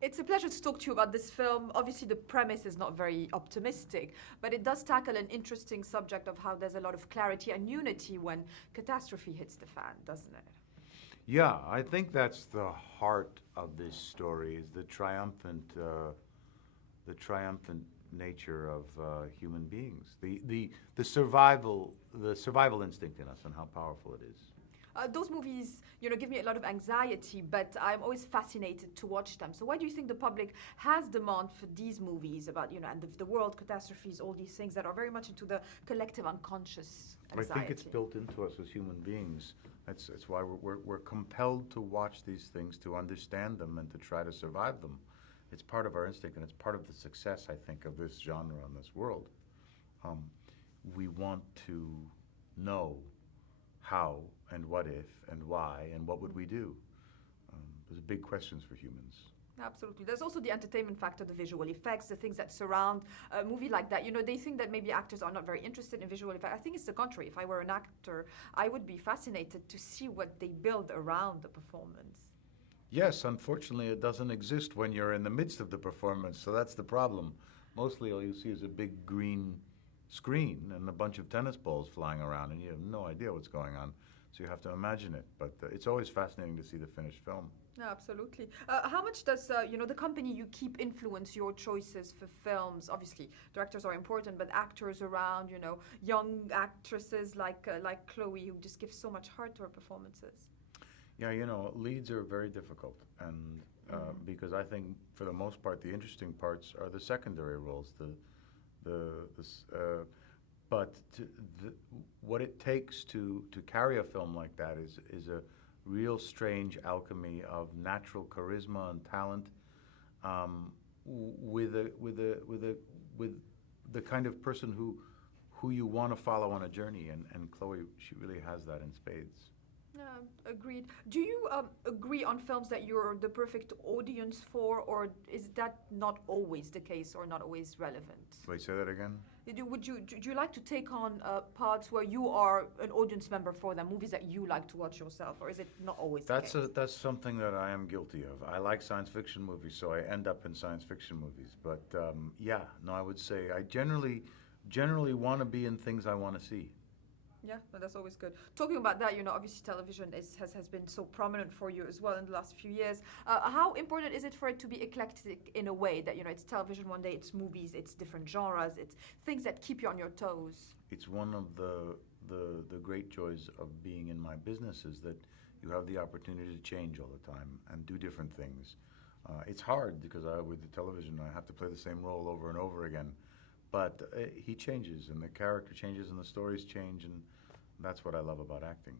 It's a pleasure to talk to you about this film. Obviously, the premise is not very optimistic, but it does tackle an interesting subject of how there's a lot of clarity and unity when catastrophe hits the fan, doesn't it? Yeah, I think that's the heart of this story is the triumphant nature of human beings, the survival instinct in us, and how powerful it is. Those movies, give me a lot of anxiety, but I'm always fascinated to watch them. So why do you think the public has demand for these movies about, and the world catastrophes, all these things that are very much into the collective unconscious anxiety? I think it's built into us as human beings. That's why we're compelled to watch these things, to understand them, and to try to survive them. It's part of our instinct, and it's part of the success, I think, of this genre and this world. Um, we want to know how and what if and why and what would we do. Those are big questions for humans. Absolutely. There's also the entertainment factor, the visual effects, the things that surround a movie like that. They think that maybe actors are not very interested in visual effects. I think it's the contrary. If I were an actor, I would be fascinated to see what they build around the performance. Yes, unfortunately, it doesn't exist when you're in the midst of the performance, so that's the problem. Mostly all you see is a big green screen and a bunch of tennis balls flying around, and you have no idea what's going on. So you have to imagine it. But it's always fascinating to see the finished film. No, absolutely. How much does the company you keep influence your choices for films? Obviously, directors are important, but actors around, young actresses like Chloe, who just give so much heart to her performances. Yeah, leads are very difficult, and because I think for the most part the interesting parts are the secondary roles, but what it takes to carry a film like that is a real strange alchemy of natural charisma and talent, with the kind of person who you want to follow on a journey, and Chloe, she really has that in spades. Agreed. Do you agree on films that you're the perfect audience for, or is that not always the case or not always relevant? Wait, say that again? Do you like to take on parts where you are an audience member for them, movies that you like to watch yourself, or is it not always the case? That's something that I am guilty of. I like science fiction movies, so I end up in science fiction movies. But yeah, no, I would say I generally want to be in things I want to see. Yeah, no, that's always good. Talking about that, obviously television has been so prominent for you as well in the last few years. How important is it for it to be eclectic in a way that, it's television one day, it's movies, it's different genres, it's things that keep you on your toes? It's one of the great joys of being in my business is that you have the opportunity to change all the time and do different things. It's hard because with the television, I have to play the same role over and over again. But he changes, and the character changes, and the stories change, and that's what I love about acting.